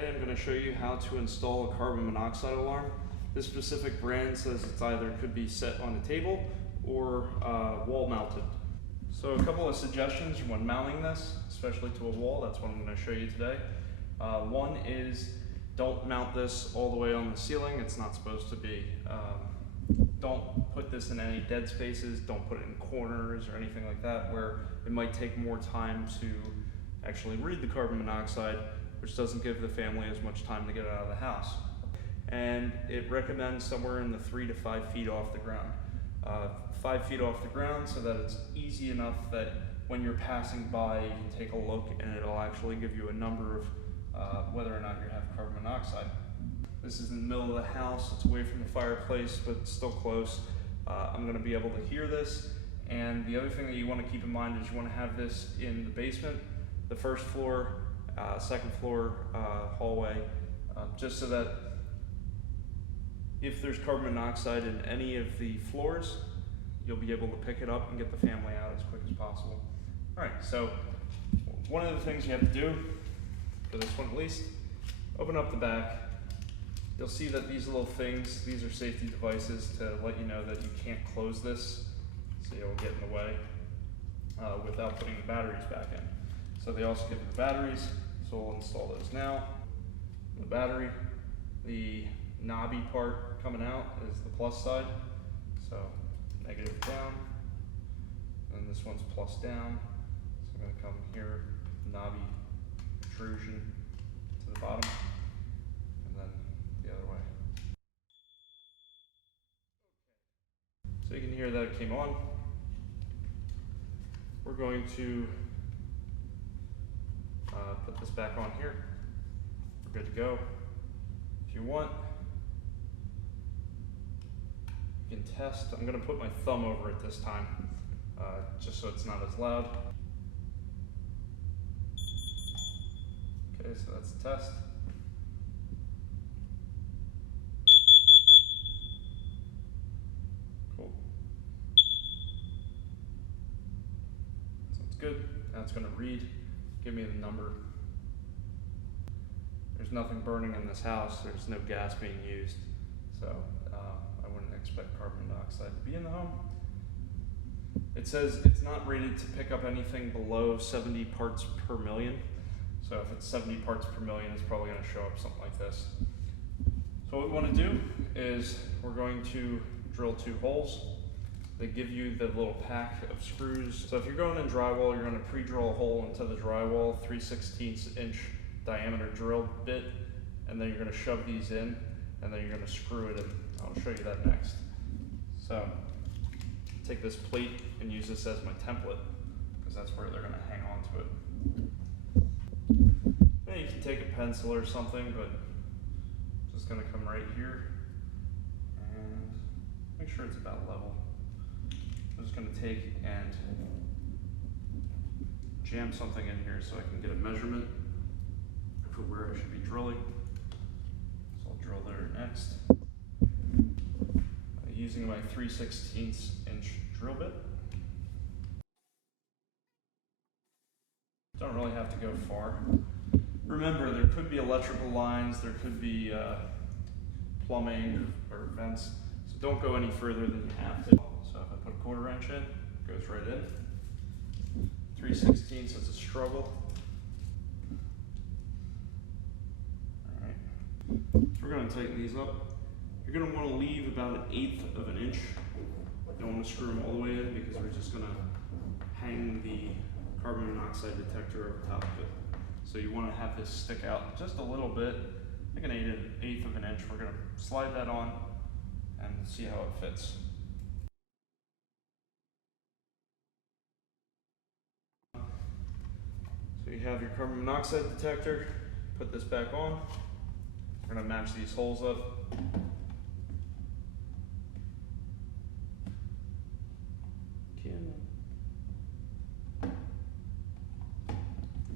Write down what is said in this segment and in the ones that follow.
Today I'm going to show you how to install a carbon monoxide alarm. This specific brand says it's either could be set on a table or wall mounted. So a couple of suggestions when mounting this, especially to a wall, that's what I'm going to show you today. One is don't mount this all the way on the ceiling. It's not supposed to be. Don't put this in any dead spaces. Don't put it in corners or anything like that where it might take more time to actually read the carbon monoxide, which doesn't give the family as much time to get it out of the house. And it recommends somewhere in the 3 to 5 feet off the ground. 5 feet off the ground so that it's easy enough that when you're passing by you can take a look and it'll actually give you a number of whether or not you have carbon monoxide. This is in the middle of the house, it's away from the fireplace but still close. I'm going to be able to hear this, and the other thing that you want to keep in mind is you want to have this in the basement, the first floor, second floor hallway, just so that if there's carbon monoxide in any of the floors, you'll be able to pick it up and get the family out as quick as possible. Alright, so one of the things you have to do, for this one at least, open up the back. You'll see that these little things, these are safety devices to let you know that you can't close this, so you'll get in the way without putting the batteries back in. So they also give you the batteries, so we'll install those now. The battery, the knobby part coming out is the plus side, so negative down, and this one's plus down, so I'm going to come here, knobby protrusion to the bottom, and then the other way. So you can hear that it came on. We're going to put this back on here. We're good to go. If you want, you can test. I'm going to put my thumb over it this time, just so it's not as loud. Okay, so that's the test. Cool. Sounds good. Now it's going to read. Give me the number. There's nothing burning in this house. There's no gas being used. So I wouldn't expect carbon monoxide to be in the home. It says it's not rated to pick up anything below 70 parts per million. So if it's 70 parts per million, it's probably going to show up something like this. So what we want to do is we're going to drill 2 holes. They give you the little pack of screws. So if you're going in drywall, you're going to pre-drill a hole into the drywall, 3/16 inch diameter drill bit, and then you're going to shove these in, and then you're going to screw it in. I'll show you that next. So take this plate and use this as my template, because that's where they're going to hang on to it. Then you can take a pencil or something, but it's just going to come right here, and make sure it's about level. I'm just going to take and jam something in here so I can get a measurement for where I should be drilling. So I'll drill there next. Using my 3/16 inch drill bit. Don't really have to go far. Remember, there could be electrical lines, there could be plumbing or vents, so don't go any further than you have to. So if I put a 1/4 inch in, it goes right in. 3/16, so it's a struggle. Alright, so we're going to tighten these up. You're going to want to leave about 1/8 of an inch. You don't want to screw them all the way in because we're just going to hang the carbon monoxide detector over top of it. So you want to have this stick out just a little bit, like an 1/8 of an inch. We're going to slide that on and see how it fits. So you have your carbon monoxide detector. Put this back on. We're going to match these holes up.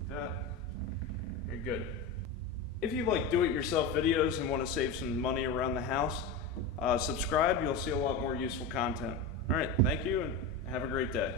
That. You're good. If you like do-it-yourself videos and want to save some money around the house, subscribe. You'll see a lot more useful content. All right, thank you and have a great day.